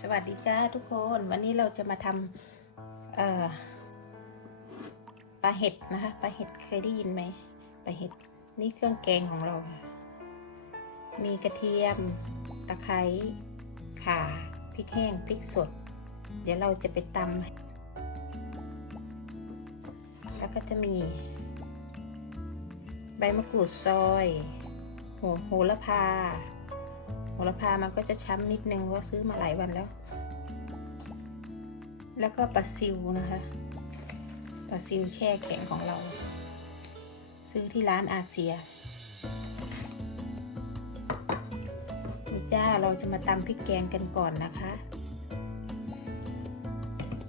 สวัสดีจ้าทุกคน วันนี้เราจะมาทำปลาเห็ดนะคะปลาเห็ดเคยได้ยินไหมปลาเห็ดนี่เครื่องแกงของเรา มีกระเทียมตะไคร้ข่าพริกแห้งพริกสด เดี๋ยวเราจะไปตำแล้วก็จะมี ใบมะกรูดซอย โหโหระพา ระพามันก็จะช้ำนิดนึงว่าซื้อมาหลายวันแล้ว แล้วก็ปลาซิวนะคะปลาซิวแช่แข็งของเรา ซื้อที่ร้านอาเซียนี่จ้าเราจะมาตำพริกแกงกันก่อนนะคะ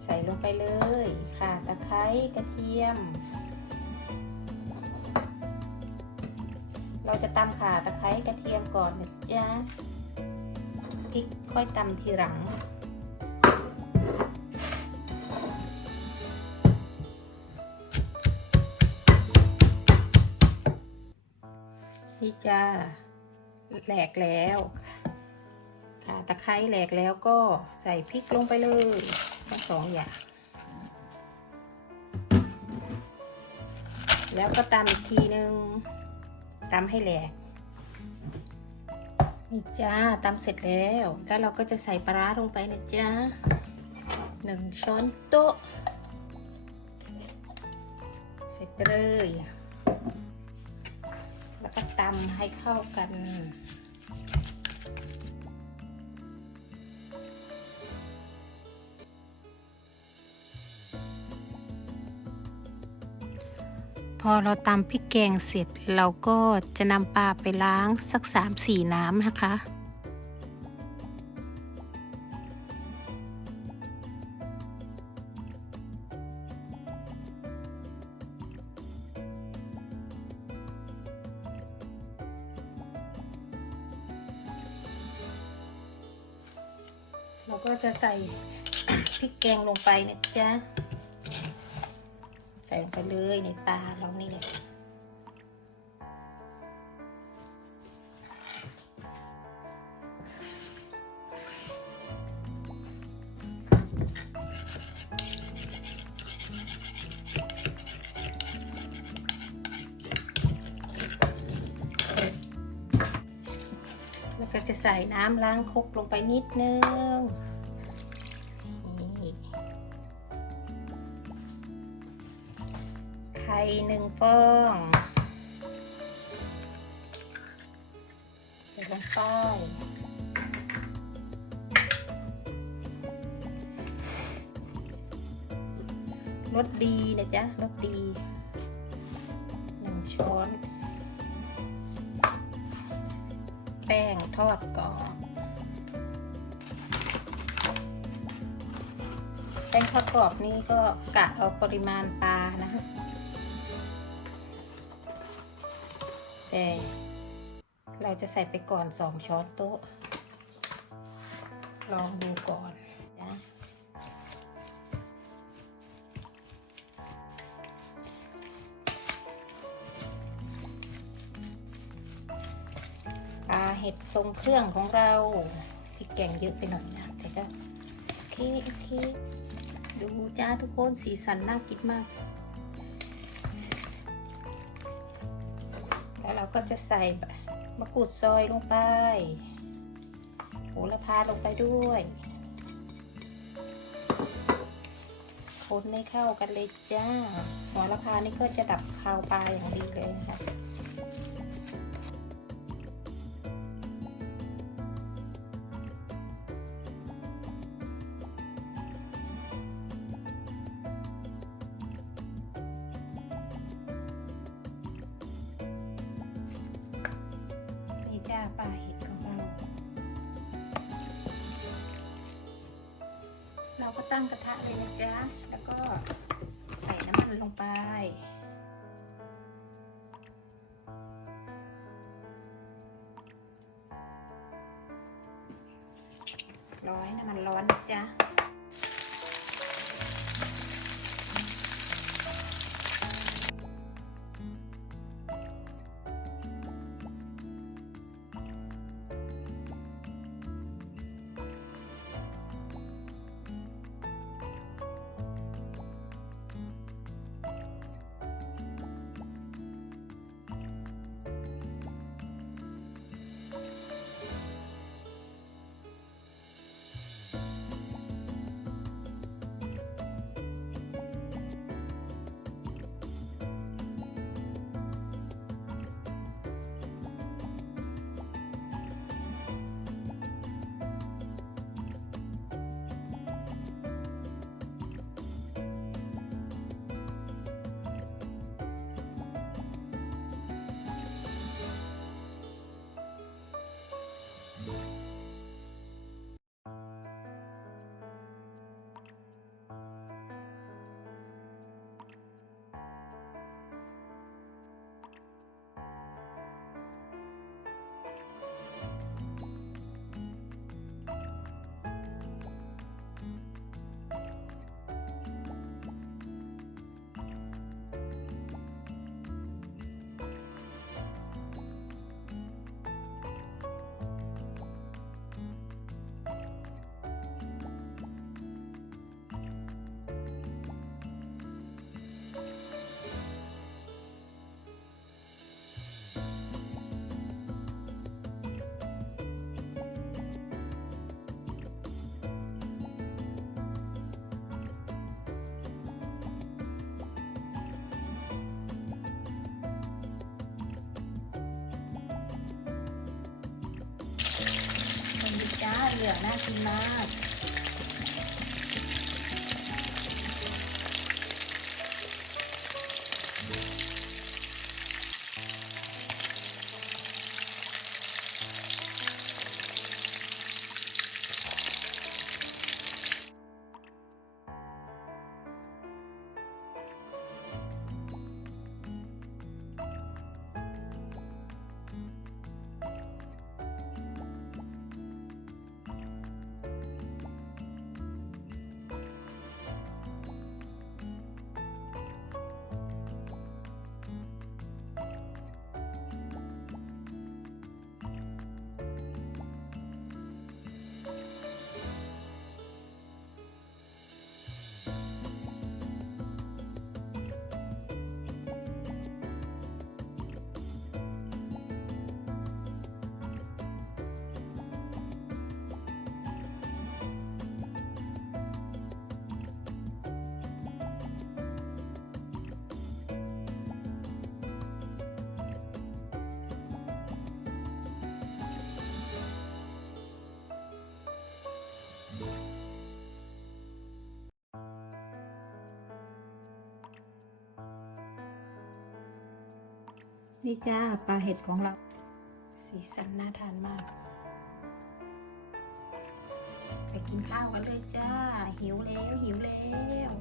ใส่ลงไปเลยค่ะตะไคร้กระเทียม เราจะตำข่าตะไคร้กระเทียมก่อนนะจ๊ะ พริกค่อยตำทีหลัง นี่จ้าแหลกแล้วค่ะตะไคร้แหลกแล้วก็ใส่พริกลงไปเลยทั้งสองอย่าง แล้วก็ตำอีกทีนึงตำให้แหลก นี่จ้าตำเสร็จแล้ว แล้วเราก็จะใส่ปลาร้าลงไปนะจ้าหนึ่งช้อนโต๊ะ ใส่ไปเลย แล้วก็ตำให้เข้ากัน พอเราตำพริกแกงเสร็จ เราก็จะนำปลาไปล้างสักสามสี่น้ำนะคะ เราก็จะใส่พริกแกงลงไปนะจ๊ะ ส่ลงไปเลยในตาเรานี่แหละแล้วก็จะใส่น้ำล้างครกลงไปนิดนึง ข่หนึ่งฟองใส่ลงไปรสดีนะจ๊ะรสดีหนึ่งช้อน แป้งทอดกรอบแป้งทอดกรอบนี่ก็กะเอาปริมาณปลานะ แต่เราจะใส่ไปก่อนสองช้อนโต๊ะ ลองดูก่อนนะปลาเห็ดทรงเครื่องของเราพริกแกงเยอะไปหน่อยนะแต่ก็โอเคโอเคดูจ้าทุกคนสีสันน่ากินมาก แล้วเราก็จะใส่มะกรูดซอยลงไปโหระพาลงไปด้วยคนให้เข้ากันเลยจ้าหัวละพานี่ก็จะดับคาวปลาอย่างดีเลยนะคะ ตั้งกระทะเลยนะจ๊ะ แล้วก็ใส่น้ำมันลงไป ร้อยน้ำมันร้อนนะจ๊ะ เหลืองน่ากินมาก นี่จ้าปลาเห็ดของเรา สีสันน่าทานมาก ไปกินข้าวกันเลยจ้า หิวแล้วหิวแล้ว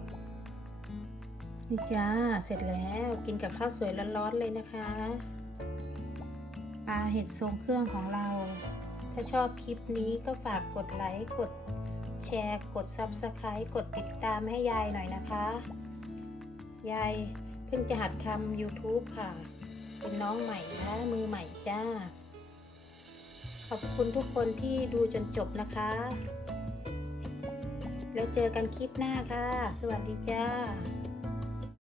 นี่จ้าเสร็จแล้วกินกับข้าวสวยร้อนๆเลยนะคะ ปลาเห็ดทรงเครื่องของเรา ถ้าชอบคลิปนี้ก็ฝากกดไลค์กดแชร์กด Subscribe กดติดตามให้ยายหน่อยนะคะ ยายเพิ่งจะหัดทำ YouTube ค่ะ เป็นน้องใหม่นะมือใหม่จ้า ขอบคุณทุกคนที่ดูจนจบนะคะ แล้วเจอกันคลิปหน้าค่ะ สวัสดีจ้า